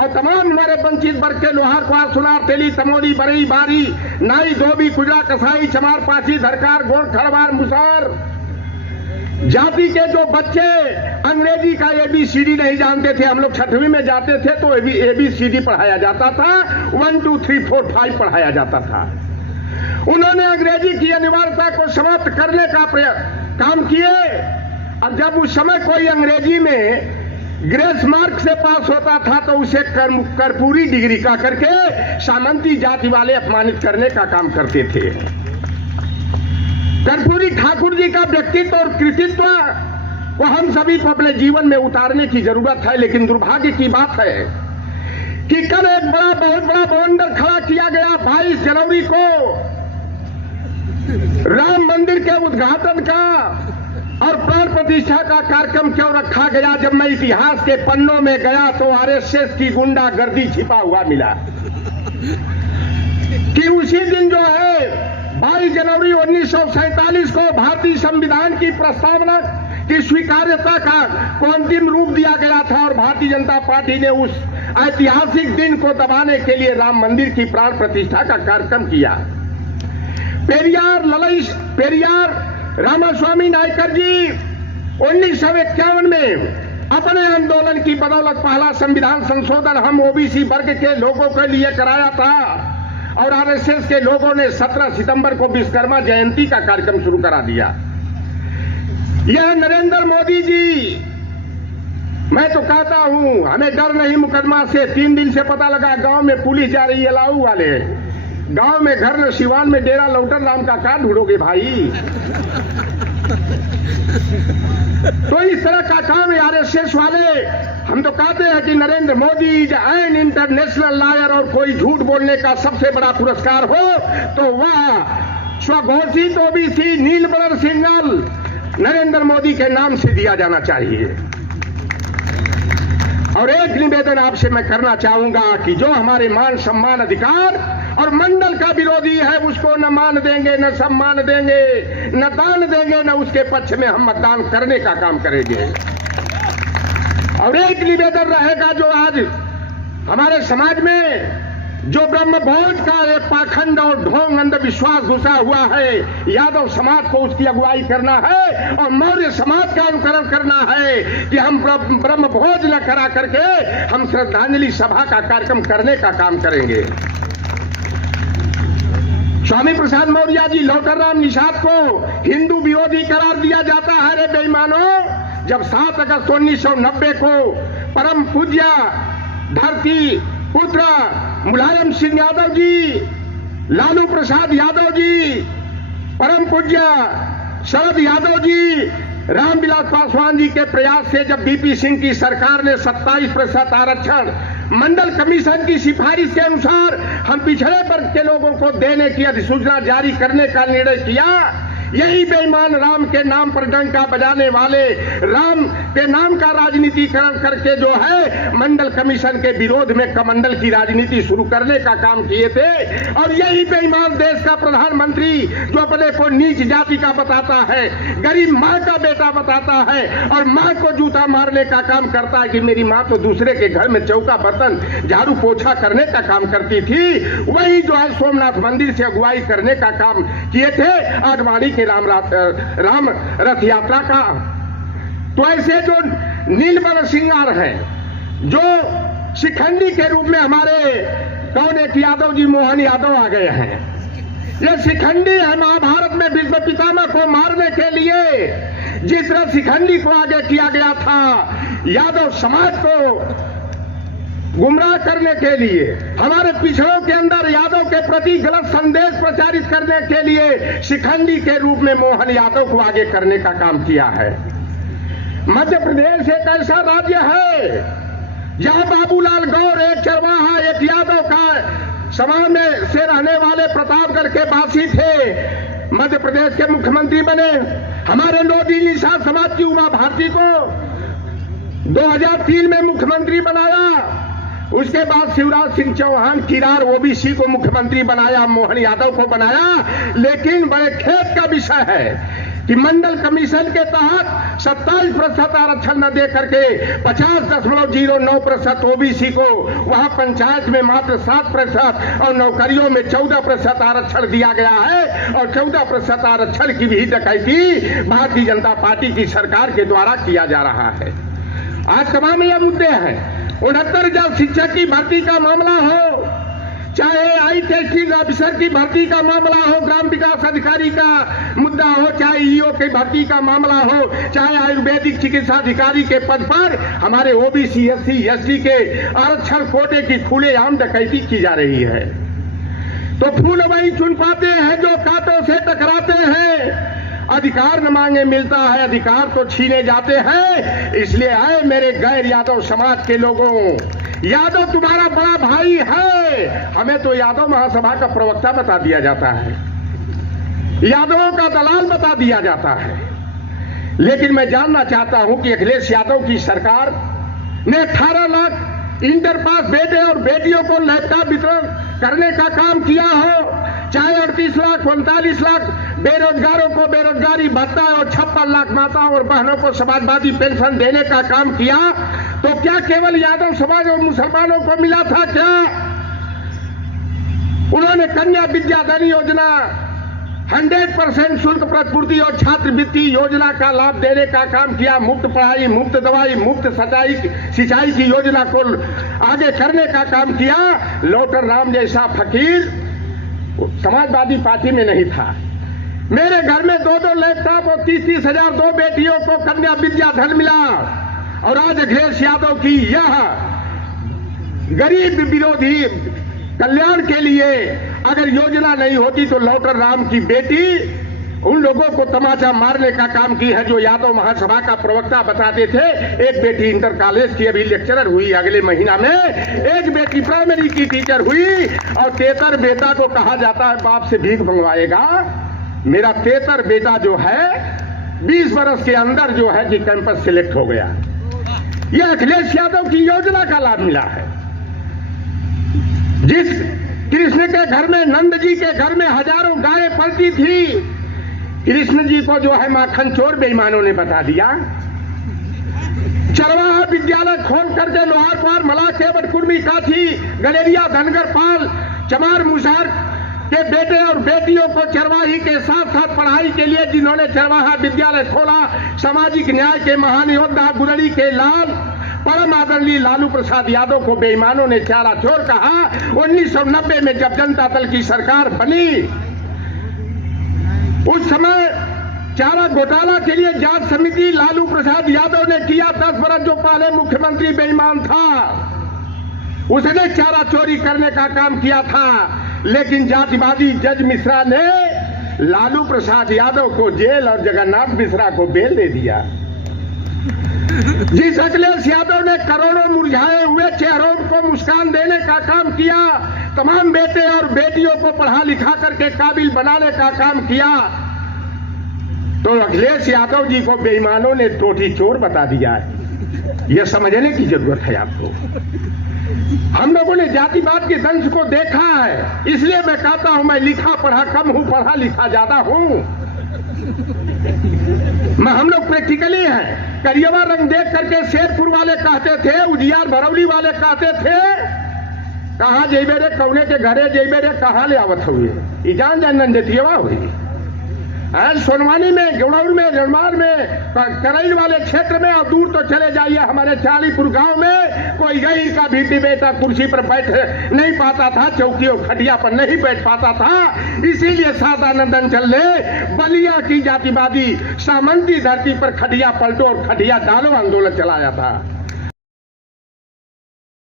और तमाम हमारे वंचित वर्ग के लोहार क्वार सुनार तेली तमोली बरई बारी नाई धोबी कुजरा कसाई चमार पासी धरकार गोड़ खड़वार मुसार जाति के जो बच्चे अंग्रेजी का ABCD नहीं जानते थे, हम लोग 6वीं में जाते थे तो ABCD पढ़ाया जाता था, 1 2 3 4 5 पढ़ाया जाता था। उन्होंने अंग्रेजी की अनिवार्यता को समाप्त करने का काम किए। और जब उस समय कोई अंग्रेजी में ग्रेस मार्क से पास होता था तो उसे कर्पूरी डिग्री का करके सामंती जाति वाले अपमानित करने का काम करते थे। कर्पूरी ठाकुर जी का व्यक्तित्व और कृतित्व को हम सभी को अपने जीवन में उतारने की जरूरत है। लेकिन दुर्भाग्य की बात है कि कल एक बहुत बड़ा बवंडर खड़ा किया गया 22 जनवरी को राम मंदिर के उद्घाटन का और प्राण प्रतिष्ठा का कार्यक्रम क्यों रखा गया। जब मैं इतिहास के पन्नों में गया तो RSS की गुंडागर्दी छिपा हुआ मिला कि उसी दिन जो है 22 जनवरी 1947 को भारतीय संविधान की प्रस्तावना की स्वीकार्यता को अंतिम रूप दिया गया था और भारतीय जनता पार्टी ने उस ऐतिहासिक दिन को दबाने के लिए राम मंदिर की प्राण प्रतिष्ठा का कार्यक्रम किया। पेरियार रामास्वामी नायकर जी 1951 में अपने आंदोलन की बदौलत पहला संविधान संशोधन हम OBC वर्ग के लोगों के लिए कराया था और RSS के लोगों ने 17 सितंबर को विश्वकर्मा जयंती का कार्यक्रम शुरू करा दिया। यह नरेंद्र मोदी जी, मैं तो कहता हूं हमें डर नहीं मुकदमा से। 3 दिन से पता लगा गांव में पुलिस जा रही है, लाऊ वाले गांव में घर न सिवान में डेरा लौटन राम का कहां ढूंढोगे भाई। तो इस तरह का काम RSS वाले, हम तो कहते हैं कि Narendra Modi is an international liar और कोई झूठ बोलने का सबसे बड़ा पुरस्कार हो तो वह स्वघोषित OBC नील बलर सिग्नल नरेंद्र मोदी के नाम से दिया जाना चाहिए। और एक निवेदन आपसे मैं करना चाहूंगा कि जो हमारे मान सम्मान अधिकार और मंडल का विरोधी है उसको न मान देंगे, न सम्मान देंगे, न दान देंगे, न उसके पक्ष में हम मतदान करने का काम करेंगे। और एक निवेदन रहेगा, जो आज हमारे समाज में जो ब्रह्मभोज का एक पाखंड और ढोंग अंधविश्वास घुसा हुआ है, यादव समाज को उसकी अगुवाई करना है और मौर्य समाज का अनुकरण करना है कि हम ब्रह्मभोज न करा करके हम श्रद्धांजलि सभा का कार्यक्रम करने का काम करेंगे। स्वामी प्रसाद मौर्य जी लौटरराम निषाद को हिंदू विरोधी करार दिया जाता है। रे बेईमानों, जब 7 अगस्त 1990 को परम पूज्य धरती पुत्र मुलायम सिंह यादव जी, लालू प्रसाद यादव जी, परम पूज्य शरद यादव जी, रामविलास पासवान जी के प्रयास से जब VP सिंह की सरकार ने 27% आरक्षण मंडल कमीशन की सिफारिश के अनुसार हम पिछड़े वर्ग के लोगों को देने की अधिसूचना जारी करने का निर्णय किया, यही बेईमान राम के नाम पर डंका बजाने वाले, राम के नाम का राजनीतिकरण करके जो है मंडल कमीशन के विरोध में कमंडल की राजनीति शुरू करने का काम किए थे। और यही बेईमान देश का प्रधानमंत्री जो अपने को नीच जाति का बताता है, गरीब माँ का बेटा बताता है और माँ को जूता मारने का काम करता है कि मेरी माँ तो दूसरे के घर में चौका बर्तन झाड़ू पोछा करने का काम करती थी, वही जो है सोमनाथ मंदिर से अगुवाई करने का काम किए थे आडवाणी राम रथ यात्रा का। तो ऐसे जो नीलबल सिंगार है, जो शिखंडी के रूप में हमारे कौन एक यादव जी, मोहन यादव आ गए हैं, ये शिखंडी है। महाभारत में भीष्म पितामह को मारने के लिए जिस तरह शिखंडी को आगे किया गया था, यादव समाज को गुमराह करने के लिए, हमारे पिछड़ों के अंदर यादव के प्रति गलत संदेश प्रचारित करने के लिए शिखंडी के रूप में मोहन यादव को आगे करने का काम किया है। मध्य प्रदेश एक ऐसा राज्य है जहां बाबूलाल गौर एक चरवाहा, एक यादव का समाज में से रहने वाले प्रतापगढ़ के वासी थे, मध्य प्रदेश के मुख्यमंत्री बने। हमारे लोधी निषाद समाज की उमा भारती को 2003 में मुख्यमंत्री बनाया। उसके बाद शिवराज सिंह चौहान किरार OBC को मुख्यमंत्री बनाया, मोहन यादव को बनाया। लेकिन बड़े खेत का विषय है कि मंडल कमीशन के तहत 27% आरक्षण न दे करके 50.09% ओबीसी को, वहां पंचायत में मात्र 7% और नौकरियों में 14% आरक्षण दिया गया है। और 14% आरक्षण की भी डकैती भारतीय जनता पार्टी की सरकार के द्वारा किया जा रहा है। आज तमाम ये मुद्दे हैं। 69,000 शिक्षक की भर्ती का मामला हो, चाहे आई टेस्टिंग ऑफिसर की भर्ती का मामला हो, ग्राम विकास अधिकारी का मुद्दा हो, चाहे ईओ की भर्ती का मामला हो, चाहे आयुर्वेदिक चिकित्सा अधिकारी के पद पर हमारे ओबीसी एससी एसटी के आरक्षण कोटे की खुलेआम डकैती की जा रही है। तो फूल वही चुन पाते हैं जो कांटों से टकराते हैं। अधिकार न मांगे मिलता है, अधिकार तो छीने जाते हैं। इसलिए आए मेरे गैर यादव समाज के लोगों, यादव तुम्हारा बड़ा भाई है। हमें तो यादव महासभा का प्रवक्ता बता दिया जाता है, यादवों का दलाल बता दिया जाता है। लेकिन मैं जानना चाहता हूं कि अखिलेश यादव की सरकार ने 18 लाख इंटर पास बेटे और बेटियों को लैपटॉप वितरण करने का काम किया हो, चाहे 38 लाख 39 लाख बेरोजगारों को बेरोजगारी भत्ता और 56 लाख माताओं और बहनों को समाजवादी पेंशन देने का काम किया, तो क्या केवल यादव समाज और मुसलमानों को मिला था? क्या उन्होंने कन्या विद्याधन योजना, 100% शुल्क प्रतिपूर्ति और छात्रवृत्ति योजना का लाभ देने का काम किया, मुफ्त पढ़ाई, मुफ्त दवाई, मुफ्त सिंचाई की योजना को आगे करने का काम किया। लौटर राम जैसा फकीर समाजवादी पार्टी में नहीं था। मेरे घर में 2-2 लैपटॉप और 30-30 हजार 2 बेटियों को कन्या विद्याधन मिला। और आज अखिलेश यादव की यह गरीब विरोधी कल्याण के लिए अगर योजना नहीं होती तो लौटर राम की बेटी उन लोगों को तमाचा मारने का काम की है जो यादव महासभा का प्रवक्ता बताते थे। एक बेटी इंटर कॉलेज की अभी लेक्चरर हुई अगले महीना में, एक बेटी प्राइमरी की टीचर हुई, और 33 बेटा को कहा जाता है बाप से भीख मंगवाएगा। मेरा 33 बेटा जो है 20 वर्ष के अंदर जो है कि कैंपस सिलेक्ट हो गया। यह अखिलेश यादव की योजना का लाभ मिला है। जिस कृष्ण के घर में, नंद जी के घर में हजारों गायें पलती थी, कृष्ण जी को जो है माखन चोर बेईमानों ने बता दिया। चरवाहा विद्यालय खोल करके लोहारपार, मला, केवट, कुर्मी, काठी, गलेरिया, धनगर पाल, चमार, मुसार के बेटे और बेटियों को चरवाही के साथ साथ पढ़ाई के लिए जिन्होंने चरवाहा विद्यालय खोला, सामाजिक न्याय के महान योद्धा गुरड़ी के लाल परम आदरणीय लालू प्रसाद यादव को बेईमानों ने चारा चोर कहा। 1990 में जब जनता दल की सरकार बनी, उस समय चारा घोटाला के लिए जांच समिति लालू प्रसाद यादव ने किया। 10 वर्ष जो पहले मुख्यमंत्री बेईमान था उसने चारा चोरी करने का काम किया था। लेकिन जातिवादी जज मिश्रा ने लालू प्रसाद यादव को जेल और जगन्नाथ मिश्रा को बेल दे दिया। जिस अखिलेश यादव ने करोड़ों मुरझाए हुए चेहरों को मुस्कान देने का काम किया, तमाम बेटे और बेटियों को पढ़ा लिखा करके काबिल बनाने का काम किया, तो अखिलेश यादव जी को बेईमानों ने टोटी चोर बता दिया है। यह समझने की जरूरत है आपको। हम लोगों ने जातिवाद के दंश को देखा है, इसलिए मैं कहता हूं मैं लिखा पढ़ा कम हूं, पढ़ा लिखा ज्यादा हूं। हम लोग प्रैक्टिकली हैं। करियवा रंग देख करके शेरपुर वाले कहते थे, उजियार भरौली वाले कहते थे कहां जेबे रे, कौने के घरे जेबे रे, कहां ले आवत हुए, जान जान नंजतियवा हुई। सोनवानी में, गौड़ौर में, निर्माण में, करैल वाले क्षेत्र में, और दूर तो चले जाइए हमारे चालीपुर गांव में, कोई गैर का भी बेटा कुर्सी पर बैठ नहीं पाता था, चौकी और खटिया पर नहीं बैठ पाता था। इसीलिए सादानंदन चले बलिया की जातिवादी सामंती धरती पर खटिया पलटो और खटिया डालो आंदोलन चलाया था।